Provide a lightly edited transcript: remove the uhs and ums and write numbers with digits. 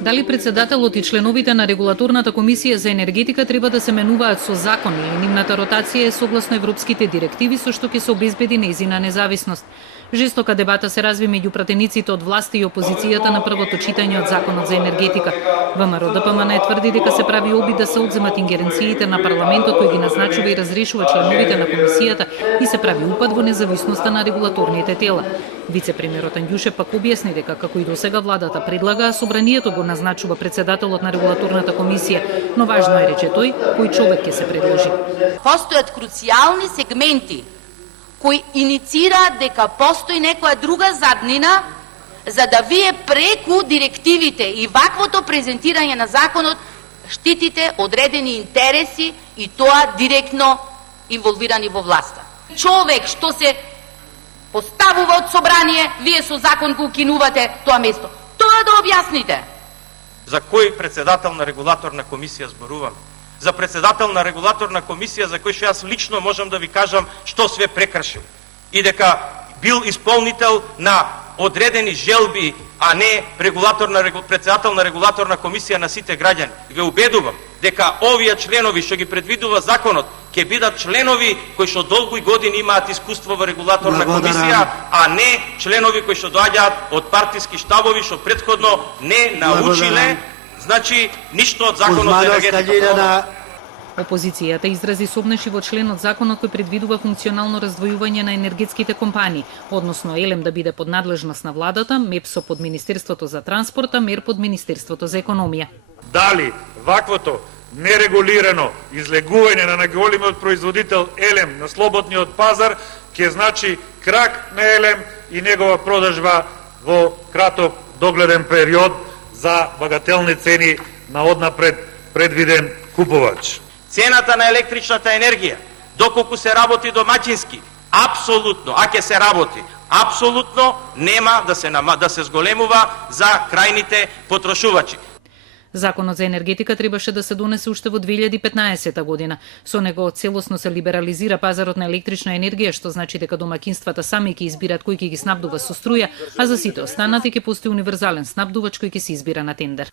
Дали председателот и членовите на регулаторната комисија за енергетика треба да се менуваат со закон или нивната ротација е согласно европските директиви со што ќе се обезбеди нејзина независност. Жестока дебата се разви меѓу пратениците од власта и опозицијата на првото читање од Законот за енергетика. ВМРО ДПМН тврди дека се прави обид да се одземат ингеренциите на парламентот кој ги назначува и разрешува членовите на комисијата и се прави упад во независноста на регулаторните тела. Вице-премиерот Анѓуше пак објасни дека како и досега владата предлага, собранието го назначува председателот на регулаторната комисија, но важно е, рече тој, кој човек ќе се предложи. Постојат круцијални сегменти кои иницираат дека постои некоја друга заднина за да вие преку директивите и ваквото презентирање на законот штитите одредени интереси и тоа директно инволвирани во власта. Човек што се поставува од собрание, вие со закон го укинувате тоа место. Тоа да објасните. За кој председател на регулаторна комисија зборувам? За председател на регулаторна комисија за кој што јас лично можам да ви кажам што све прекршил и дека бил исполнител на одредени желби, а не председател на регулаторна комисија на сите граѓани. Ве убедувам дека овие членови што ги предвидува законот ќе бидат членови кои што долги години имаат искуство во регулаторна комисија, а не членови кои што доаѓаат од партиски штабови што претходно не научиле, значи ништо од законот за енергетика. Опозицијата изрази сомнеши во членот законот кој предвидува функционално раздвојување на енергетските компании, односно ЕЛЕМ да биде под надлежност на владата, МЕПСО под Министерството за транспорт, а МЕР под Министерството за економија. Дали ваквото нерегулирано излегување на најголемиот производител ЕЛЕМ на слободниот пазар ќе значи крак на ЕЛЕМ и негова продажба во краток догледен период за багателни цени на однапред предвиден купувач. Цената на електричната енергија, доколку се работи домаќински, апсолутно, а ќе се работи, апсолутно нема да се зголемува за крајните потрошувачи. Законот за енергетика требаше да се донесе уште во 2015 година. Со него целосно се либерализира пазарот на електрична енергија, што значи дека домаќинствата сами ќе избират кој ќе ги снабдува со струја, а за сите останати ќе постои универзален снабдувач кој ќе се избира на тендер.